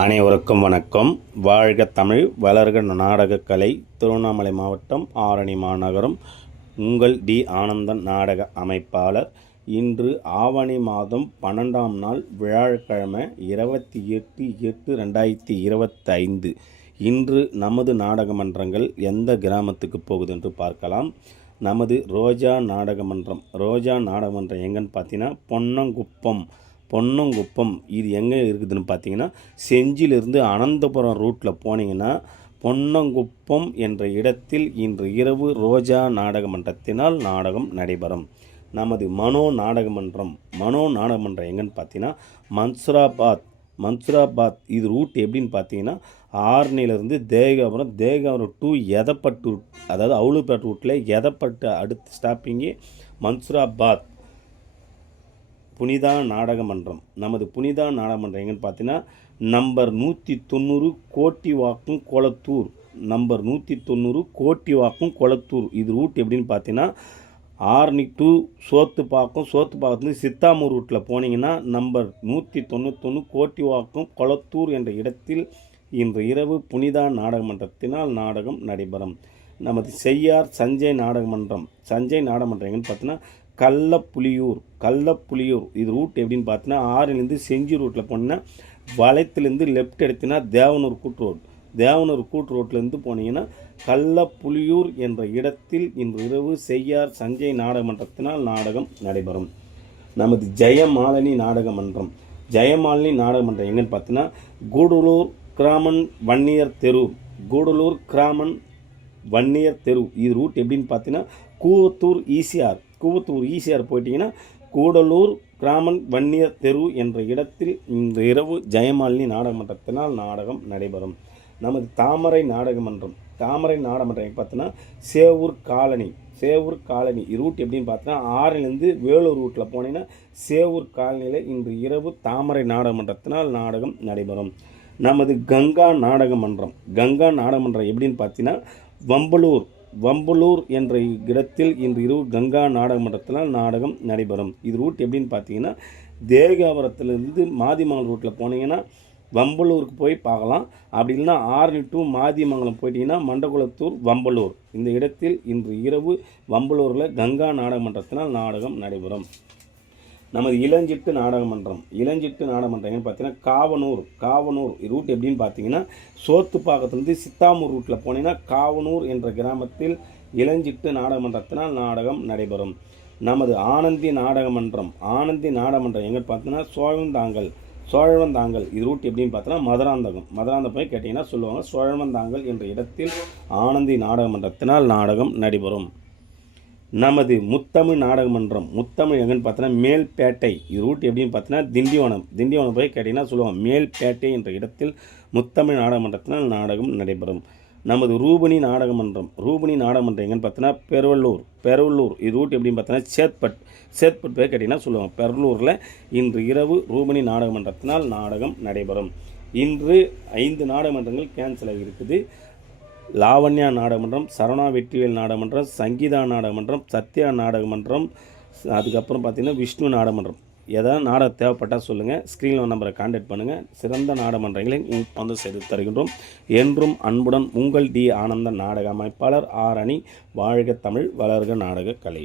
அனைவருக்கும் வணக்கம். வாழ்க தமிழ், வளர்க நாடகக்கலை. திருவண்ணாமலை மாவட்டம், ஆரணி மாநகரம். உங்கள் டி. ஆனந்தன் நாடக அமைப்பாளர். இன்று ஆவணி மாதம் 12ஆம் நாள் வியாழக்கிழமை 28/8/2025. இன்று நமது நாடக மன்றங்கள் எந்த கிராமத்துக்கு போகுது என்று பார்க்கலாம். நமது ரோஜா நாடகமன்றம். ரோஜா நாடகமன்றம் எங்கன்னு பார்த்தீங்கன்னா பொன்னங்குப்பம். இது எங்கே இருக்குதுன்னு பார்த்தீங்கன்னா, செஞ்சிலிருந்து அனந்தபுரம் ரூட்டில் போனீங்கன்னா பொன்னங்குப்பம் என்ற இடத்தில் இன்று இரவு ரோஜா நாடக மன்றத்தினால் நாடகம் நடைபெறும். நமது மனோ நாடகமன்றம் எங்கன்னு பார்த்தீங்கன்னா மன்சூராபாத். இது ரூட் எப்படின்னு பார்த்தீங்கன்னா, ஆரணியிலிருந்து தேகாபுரம் டு எதப்பட்டு, அதாவது அவுளுப்பேட் ரூட்டில் எதப்பட்டு அடுத்த ஸ்டாப்பிங்கே மன்சூராபாத். புனிதா நாடகமன்றம். நமது புனிதா நாடகமன்றம் எங்கன்னு பார்த்தீங்கன்னா, நம்பர் 190 கோட்டிவாக்கம் கொளத்தூர். நம்பர் 190 கோட்டிவாக்கம் கொளத்தூர். இது ரூட் எப்படின்னு பார்த்தீங்கன்னா, ஆரணி டு சோத்துப்பாக்கத்துலேருந்து சித்தாமூர் ரூட்டில் போனீங்கன்னா நம்பர் 191 கோட்டிவாக்கம் கொளத்தூர் என்ற இடத்தில் இன்று இரவு புனிதா நாடகமன்றத்தினால் நாடகம் நடைபெறும். நமது செய்யார் சஞ்சய் நாடகமன்றம் எங்கன்னு பார்த்தீங்கன்னா, கள்ளப்புலியூர். இது ரூட் எப்படின்னு பார்த்தீங்கன்னா, ஆறிலிருந்து செஞ்சி ரூட்டில் போனீங்கன்னா வளையத்துலேருந்து லெஃப்ட் எடுத்திங்கன்னா தேவனூர் கூட்டு ரோட்லேருந்து போனீங்கன்னா கள்ளப்புலியூர் என்ற இடத்தில் இன்று இரவு செய்யார் சஞ்சய் நாடகமன்றத்தினால் நாடகம் நடைபெறும். நமது ஜெயமாலினி நாடகமன்றம் எங்கன்னு பார்த்தீங்கன்னா, கூடலூர் கிராமன் வன்னியர் தெரு. இது ரூட் எப்படின்னு பார்த்தீங்கன்னா, கூவத்தூர் ஈசிஆர் போயிட்டீங்கன்னா கூடலூர் கிராமன் வன்னியர் தெரு என்ற இடத்தில் இன்று இரவு ஜெயமாலினி நாடகமன்றத்தினால் நாடகம் நடைபெறும். நமது தாமரை நாடகமன்றம் பார்த்தீங்கன்னா, சேவூர் காலனி. ரூட் எப்படின்னு பார்த்தீங்கன்னா, ஆறிலிருந்து வேலூர் ரூட்டில் போனீங்கன்னா சேவூர் காலனியில் இன்று இரவு தாமரை நாடகமன்றத்தினால் நாடகம் நடைபெறும். நமது கங்கா நாடகமன்றம் எப்படின்னு பார்த்தீங்கன்னா, வம்பலூர் என்ற இடத்தில் இன்று இரவு கங்கா நாடகமன்றத்தினால் நாடகம் நடைபெறும். இது ரூட் எப்படின்னு பார்த்தீங்கன்னா, தேகாபுரத்திலிருந்து மாதிமங்கலம் ரூட்டில் போனீங்கன்னா வம்பலூருக்கு போய் பார்க்கலாம். அப்படி இல்லைன்னா ஆரணி டு மாதிமங்கலம் போயிட்டீங்கன்னா மண்டகுளத்தூர் வம்பலூர். இந்த இடத்தில் இன்று இரவு வம்பலூரில் கங்கா நாடகமன்றத்தினால் நாடகம் நடைபெறும். நமது இளஞ்சிட்டு நாடகமன்றம் எங்கன்னு பார்த்தீங்கன்னா, காவனூர். ரூட் எப்படின்னு பார்த்தீங்கன்னா, சோத்துப்பாக்கத்துலேருந்து சித்தாமூர் ரூட்டில் போனீங்கன்னா காவனூர் என்ற கிராமத்தில் இளஞ்சிட்டு நாடகமன்றத்தினால் நாடகம் நடைபெறும். நமது ஆனந்தி நாடகமன்றம் எங்கன்னு பார்த்தீங்கன்னா, சோழவந்தாங்கல். இது ரூட் எப்படின்னு பார்த்தீங்கன்னா, மதுராந்தகம் போய் கேட்டிங்கன்னா சொல்லுவாங்க. சோழவந்தாங்கல் என்ற இடத்தில் ஆனந்தி நாடகமன்றத்தினால் நாடகம் நடைபெறும். நமது முத்தமிழ் நாடகமன்றம் எங்கன்னு பார்த்தீங்கன்னா, மேல்பேட்டை. இது ரூட் எப்படின்னு பார்த்தீங்கன்னா, திண்டிவனம் போய் கேட்டிங்கன்னா சொல்லுவாங்க. மேல்பேட்டை என்ற இடத்தில் முத்தமிழ் நாடகமன்றத்தினால் நாடகம் நடைபெறும். நமது ரூபினி நாடகமன்றம் எங்கன்னு பார்த்தீங்கன்னா, பெரவல்லூர். இது ரூட் எப்படின்னு பார்த்தீங்கன்னா, சேத்பட் போய் கேட்டிங்கன்னா சொல்லுவாங்க. பெரலூரில் இன்று இரவு ரூபினி நாடகமன்றத்தினால் நாடகம் நடைபெறும். இன்று 5 நாடகமன்றங்கள் கேன்சல் ஆகியிருக்குது. லாவண்யா நாடகமன்றம், சரவணா வெற்றிவேல் நாடகமன்றம், சங்கீதா நாடகமன்றம், சத்யா நாடகமன்றம், அதுக்கப்புறம் பார்த்திங்கன்னா விஷ்ணு நாடகமன்றம். ஏதாவது நாடகம் தேவைப்பட்டால் சொல்லுங்கள். ஸ்க்ரீனில் நம்பரை கான்டாக்ட் பண்ணுங்கள். சிறந்த நாடகமன்றங்களை வந்து செய்து தருகின்றோம். என்றும் அன்புடன் உங்கள் டி. ஆனந்தன் நாடக அமைப்பாளர், ஆரணி. வாழ்க தமிழ், வளர்க நாடக கலை.